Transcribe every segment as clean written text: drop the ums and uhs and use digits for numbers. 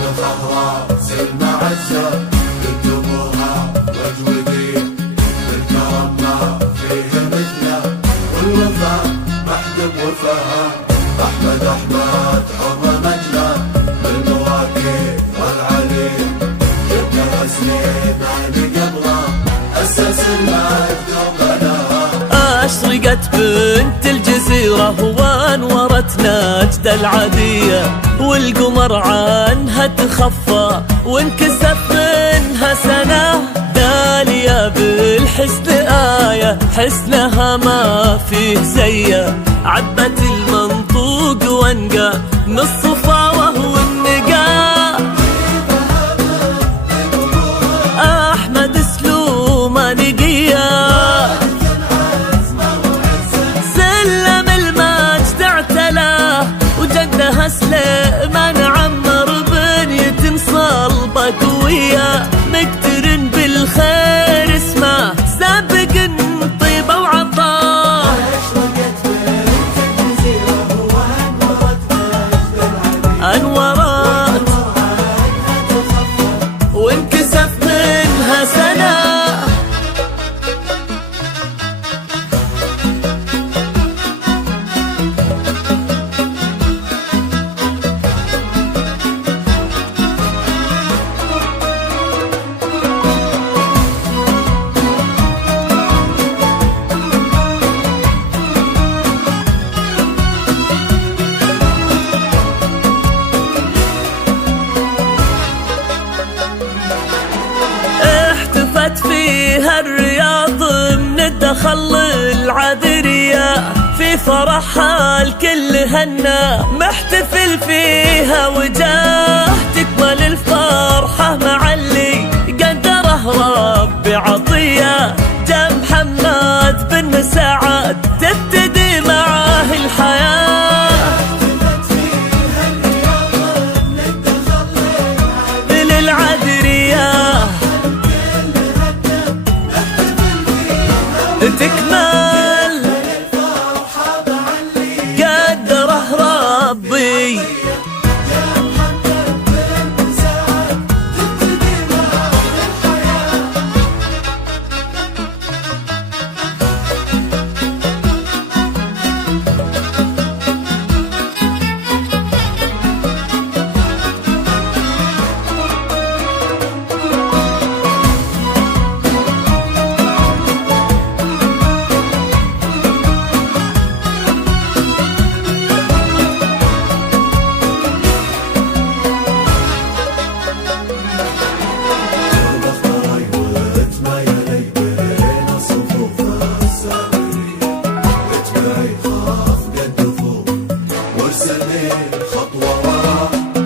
الخضراء سلمى عزة بنت ابوها وجه وقيع بالكرم ما فيه مثله والوفاء محجب وفاها احمد حر مجنى بالمواكب والعليم جبنا سنين عيني قبله اسس المجد وبناها. اشرقت بنت الجزيرة وانورت نجد العدية والقمر عنها تخفى وانكسف منها سنة دالية بالحسن آية حسنها ما فيه زيه عبت المنطوق وانقى من الصفاوة والنقاء أحمد سلومة نقية سلم المجد اعتلاه وجدها سليمان عمر بنية صلبة قوية مقترن بالخير اسمه سابق طيبة وعطاء. أنورت وانكسف منها سنة فيها الرياض من الدخل العذرية في فرحها الكل هنا محتفل فيها وجاه تكمل الفرحة مع اللي قدره ربي عطية جا محمد بن سعد تبتدي معاه الحياة للعذرية تكمل قدره ربي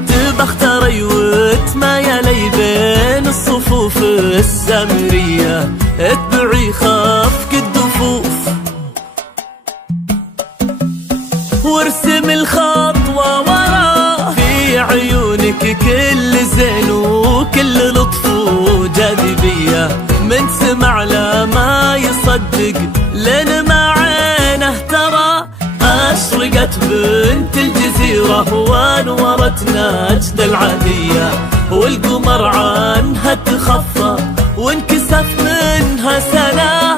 تبختري وتمايلي بين الصفوف السمرية اتبعي خفق الدفوف وارسم الخطوة وراه في عيونك كل زين وكل لطف وجاذبية من سمع لا ما يصدق لين ما عينه ترى أشرقت بنت الجزيرة وانورت نجد العدية والقمر عنها تخفى وانكسف منها سنة